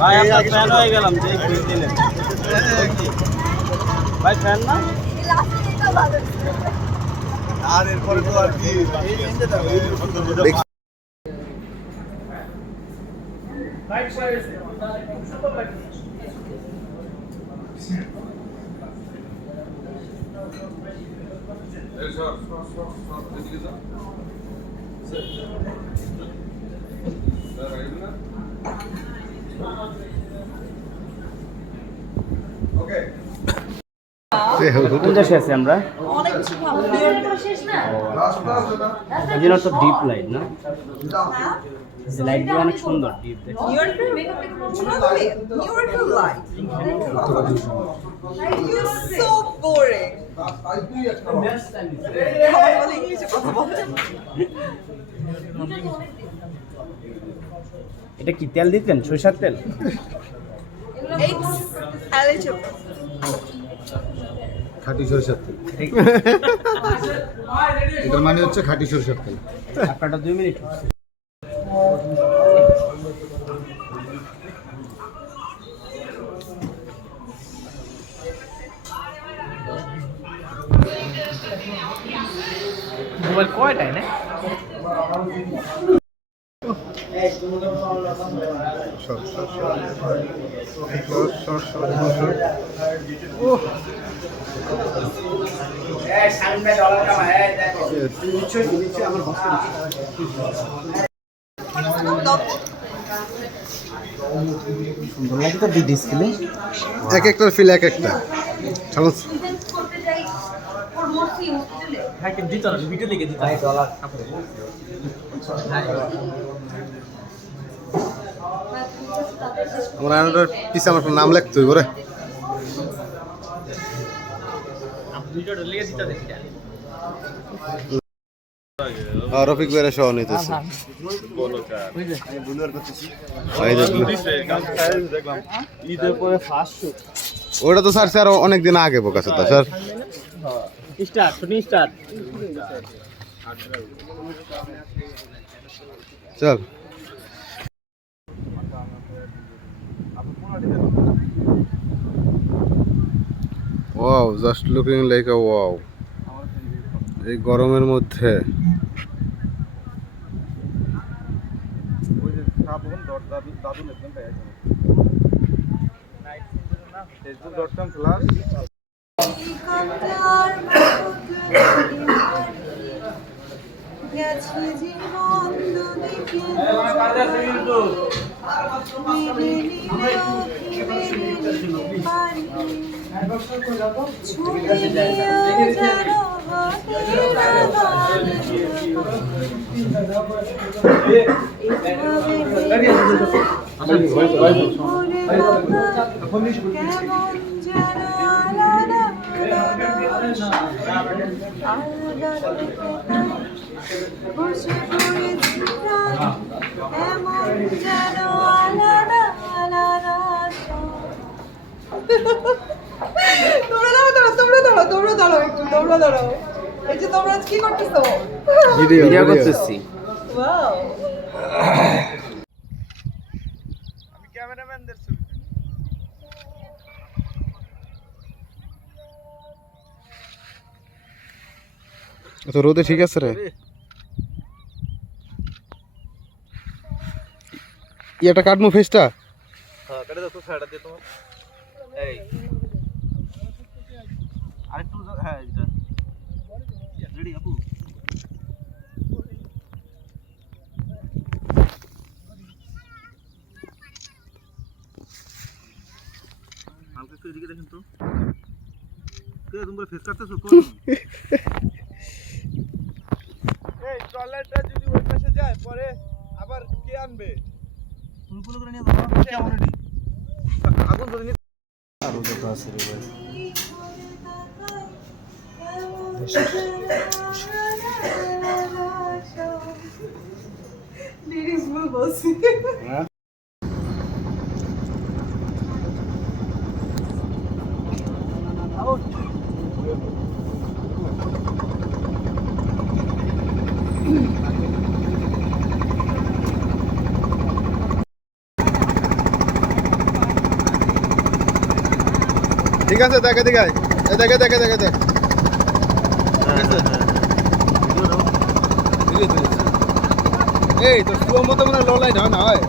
ভাই আপনার ফ্যান হয়ে গেলাম যে কুইজ দিলেন। ভাই ফ্যান না? আর এরপরে তো আর কি কোন আছি আমরা? তো ডিপ লাইট না? লাইটগুলো অনেক সুন্দর ডিপ এটা কি তেল দিতেন? সরিষার তেল. খাঁটি সরিষার তেল। এটার মানে হচ্ছে খাঁটি সরিষার তেল। আপনারটা দুই মিনিট মোবাইল কয়টায় না? এক একটার ফিল এক একটা। সমস্ত হ্যাঁ কিন্তু দিত না ভিডিও লিখে দিত আমার আনাটার পিছে আমার নাম রে লিখে দিত দেখি আর রফিক ভাইরা সহ নিতেছে। ওটা তো স্যার স্যার অনেক দিন আগে প্রকাশ হতো স্যার। স্টার্ট চল। Wow just looking like a wow এই গরমের মধ্যে। গেছে জীবন দুদিকে কেমন বসে পড়েছি প্রাণ, এমন যেন আলাদা আলাদা তোমরা দাঁড়াও দাঁড়াও তোমরা দাঁড়াও তোমরা দাঁড়াও একটু তোমরা দাঁড়াও এই যে তোমরা কি করতেছো ভিডিও ভিডিও করতেছি। ওয়াও আমি ক্যামেরাম্যানদের ছবি তো রোদে ঠিক আছে রে ইয়েটা কাটমু ফেসটা হ্যাঁ কেটে দাও তো ছাড়া দিয়ে তোমার এই আরেকটু হ্যাঁ এটা রেডি আপু হালকা একটু এদিকে দেখেন তো। কে তোমরা ফেস কাটতেছো? এই ট্রলারটা যদি ওই পাশে যায় পরে আবার কে আনবে? ফুলগুলো করে নিয়ে যাও কেমন রেডি আগুন যদি আরও যত আছে রে ভাই। লিরিক্স ভুল বলছি ঠিক আছে দেখে দেখে এ দেখে দেখে দেখে। দেখ এই তোর মতো মানে লড়াই না হয়?